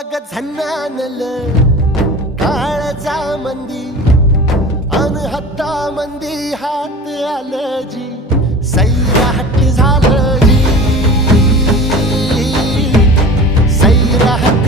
अग झन्नानल काळजा मंदी अन हत्ता मंदी हात आलं जी सैराट झालं जी सैराट